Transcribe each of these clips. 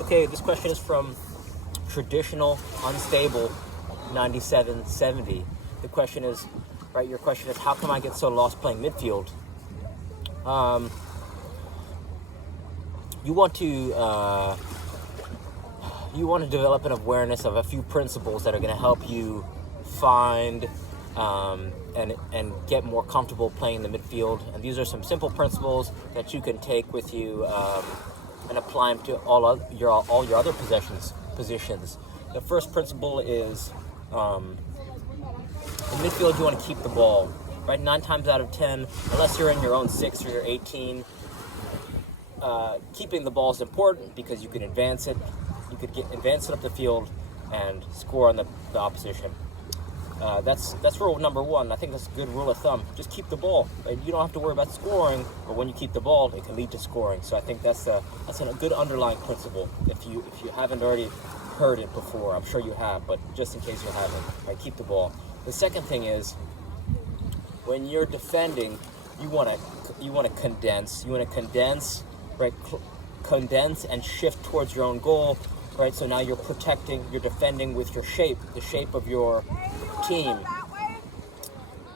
Okay, this question is from Traditional Unstable 9770. The question is, your question is, how come I get so lost playing midfield? You want to develop an awareness of a few principles that are going to help you find and get more comfortable playing the midfield. And these are some simple principles that you can take with you and apply them to all your other positions. The first principle is in midfield you want to keep the ball. Right, 9 times out of 10, unless you're in your own 6 or your 18, keeping the ball is important because you can advance it. You could advance it up the field and score on the opposition. That's rule number 1. I think that's a good rule of thumb. Just keep the ball. Right? You don't have to worry about scoring, but when you keep the ball, it can lead to scoring. So I think that's a good underlying principle. If you haven't already heard it before, I'm sure you have, but just in case you haven't, right, keep the ball. The second thing is, when you're defending, you want to condense. You want to condense, right? Condense and shift towards your own goal, right? So now you're defending with your shape, the shape of your team.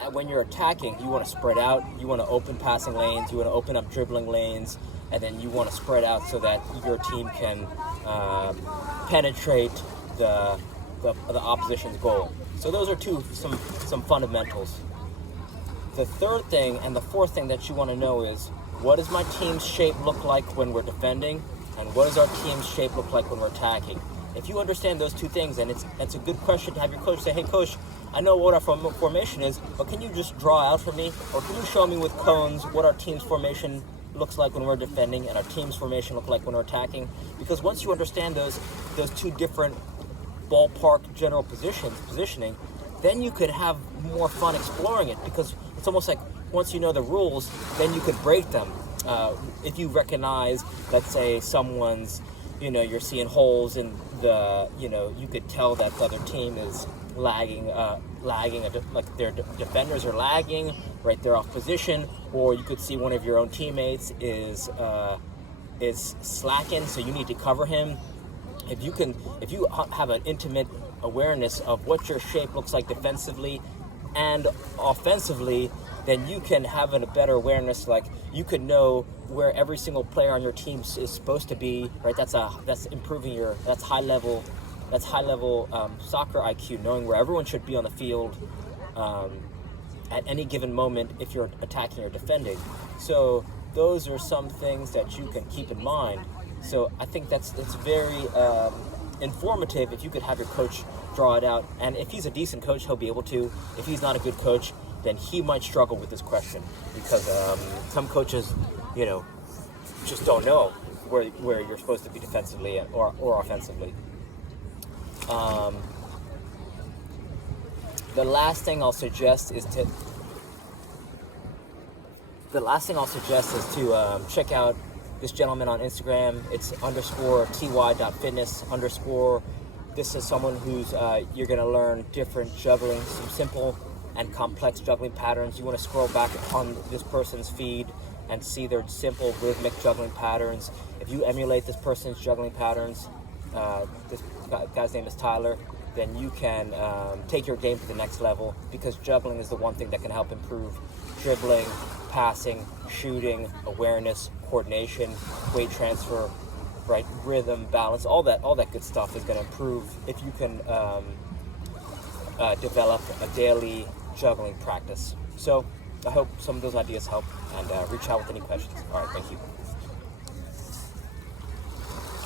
And when you're attacking, you want to spread out. You want to open passing lanes. You want to open up dribbling lanes, and then you want to spread out so that your team can penetrate the opposition's goal. So those are some fundamentals. The third thing and the fourth thing that you want to know is, what does my team's shape look like when we're defending, and what does our team's shape look like when we're attacking? If you understand those two things, and it's a good question to have your coach say, hey coach, I know what our formation is, but can you just draw out for me, or can you show me with cones what our team's formation looks like when we're defending and our team's formation look like when we're attacking? Because once you understand those two different ballpark general positioning, then you could have more fun exploring it, because it's almost like once you know the rules, then you could break them. If you recognize, let's say someone's, you're seeing holes in the, you could tell that the other team is lagging, like their defenders are lagging, right? They're off position, or you could see one of your own teammates is slacking, so you need to cover him. If you have an intimate awareness of what your shape looks like defensively and offensively, then you can have a better awareness. Like, you could know where every single player on your team is supposed to be, right? That's improving that's high level soccer IQ, knowing where everyone should be on the field at any given moment if you're attacking or defending. So those are some things that you can keep in mind. So I think it's very informative if you could have your coach draw it out. And if he's a decent coach, he'll be able to. If he's not a good coach, then he might struggle with this question, because some coaches, just don't know where you're supposed to be defensively or offensively. The last thing I'll suggest is to check out this gentleman on Instagram. It's _ty.fitness_. This is someone who's you're going to learn different juggling, some simple and complex juggling patterns. You want to scroll back on this person's feed and see their simple rhythmic juggling patterns. If you emulate this person's juggling patterns, this guy's name is Tyler, then you can take your game to the next level, because juggling is the one thing that can help improve dribbling, passing, shooting, awareness, coordination, weight transfer, right, rhythm, balance, all that good stuff is going to improve if you can develop a daily juggling practice. So I hope some of those ideas help, and reach out with any questions. All right, thank you.